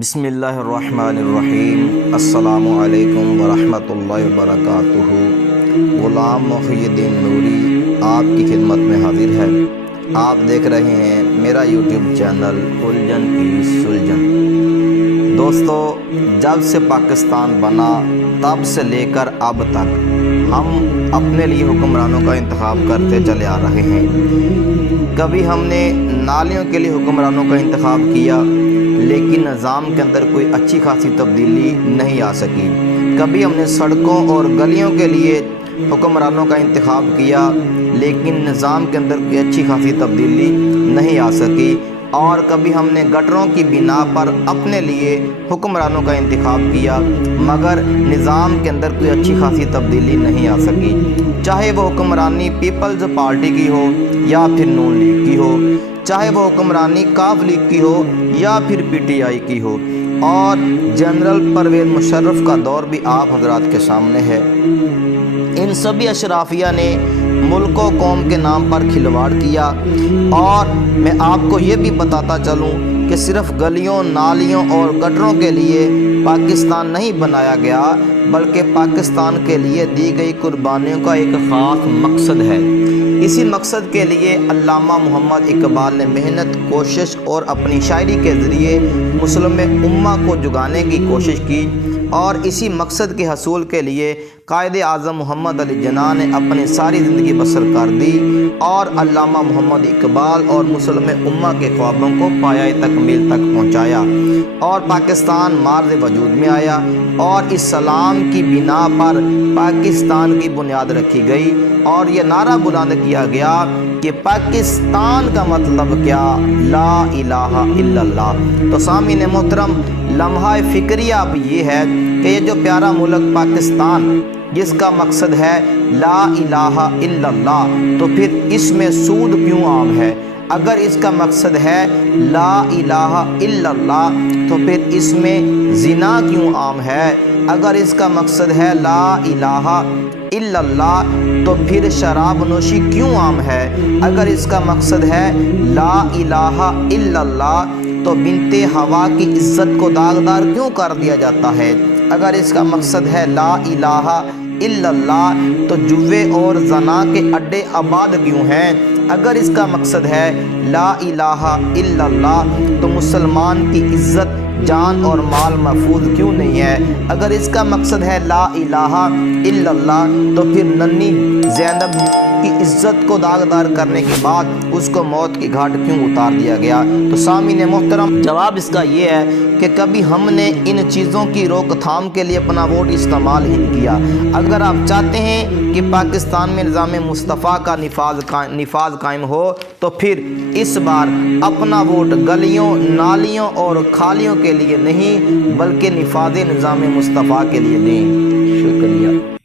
بسم اللہ الرحمن الرحیم۔ السلام علیکم ورحمۃ اللہ وبرکاتہ۔ غلام محی الدین نوری آپ کی خدمت میں حاضر ہے۔ آپ دیکھ رہے ہیں میرا یوٹیوب چینل الجھن کی سلجھن۔ دوستو، جب سے پاکستان بنا تب سے لے کر اب تک ہم اپنے لیے حکمرانوں کا انتخاب کرتے چلے آ رہے ہیں۔ کبھی ہم نے نالیوں کے لیے حکمرانوں کا انتخاب کیا، لیکن نظام کے اندر کوئی اچھی خاصی تبدیلی نہیں آ سکی۔ کبھی ہم نے سڑکوں اور گلیوں کے لیے حکمرانوں کا انتخاب کیا، لیکن نظام کے اندر کوئی اچھی خاصی تبدیلی نہیں آ سکی۔ اور کبھی ہم نے گٹروں کی بنا پر اپنے لیے حکمرانوں کا انتخاب کیا، مگر نظام کے اندر کوئی اچھی خاصی تبدیلی نہیں آ سکی، چاہے وہ حکمرانی پیپلز پارٹی کی ہو یا پھر نون لیگ کی ہو، چاہے وہ حکمرانی کاف لیگ کی ہو یا پھر پی ٹی آئی کی ہو۔ اور جنرل پرویز مشرف کا دور بھی آپ حضرات کے سامنے ہے۔ ان سبھی اشرافیہ نے ملک و قوم کے نام پر کھلواڑ کیا۔ اور میں آپ کو یہ بھی بتاتا چلوں کہ صرف گلیوں، نالیوں اور گٹروں کے لیے پاکستان نہیں بنایا گیا، بلکہ پاکستان کے لیے دی گئی قربانیوں کا ایک خاص مقصد ہے۔ اسی مقصد کے لیے علامہ محمد اقبال نے محنت، کوشش اور اپنی شاعری کے ذریعے مسلم امہ کو جگانے کی کوشش کی، اور اسی مقصد کے حصول کے لیے قائد اعظم محمد علی جناح نے اپنی ساری زندگی بسر کر دی، اور علامہ محمد اقبال اور مسلم امہ کے خوابوں کو پایۂ تکمیل تک پہنچایا، اور پاکستان مارز وجود میں آیا، اور اسلام کی بنا پر پاکستان کی بنیاد رکھی گئی، اور یہ نعرہ بلند کیا گیا کہ پاکستان کا مطلب کیا؟ لا الہ الا اللہ۔ تو سامعین محترم، لمحہ فکریہ اب یہ ہے کہ یہ جو پیارا ملک پاکستان، جس کا مقصد ہے لا الہ الا اللہ، تو پھر اس میں سود کیوں عام ہے؟ اگر اس کا مقصد ہے لا الہ الا اللہ، تو پھر اس میں زنا کیوں عام ہے؟ اگر اس کا مقصد ہے لا الہ الا اللہ، تو پھر شراب نوشی کیوں عام ہے؟ اگر اس کا مقصد ہے لا الہ الا اللہ، تو بنت حوا کی عزت کو داغدار کیوں کر دیا جاتا ہے؟ اگر اس کا مقصد ہے لا الہ الا اللہ، تو جوے اور زنا کے اڈے آباد کیوں ہیں؟ اگر اس کا مقصد ہے لا الہ الا اللہ، تو مسلمان کی عزت، جان اور مال محفوظ کیوں نہیں ہے؟ اگر اس کا مقصد ہے لا الہ الا اللہ، تو پھر ننھی زینب کی عزت کو داغدار کرنے کے بعد اس کو موت کی گھاٹ کیوں اتار دیا گیا؟ تو سامعین محترم، جواب اس کا یہ ہے کہ کبھی ہم نے ان چیزوں کی روک تھام کے لیے اپنا ووٹ استعمال ہی نہیں کیا۔ اگر آپ چاہتے ہیں کہ پاکستان میں نظام مصطفیٰ کا نفاذ قائم ہو، تو پھر اس بار اپنا ووٹ گلیوں، نالیوں اور کھالیوں کے لیے نہیں، بلکہ نفاذ نظام مصطفیٰ کے لیے دیں۔ شکریہ۔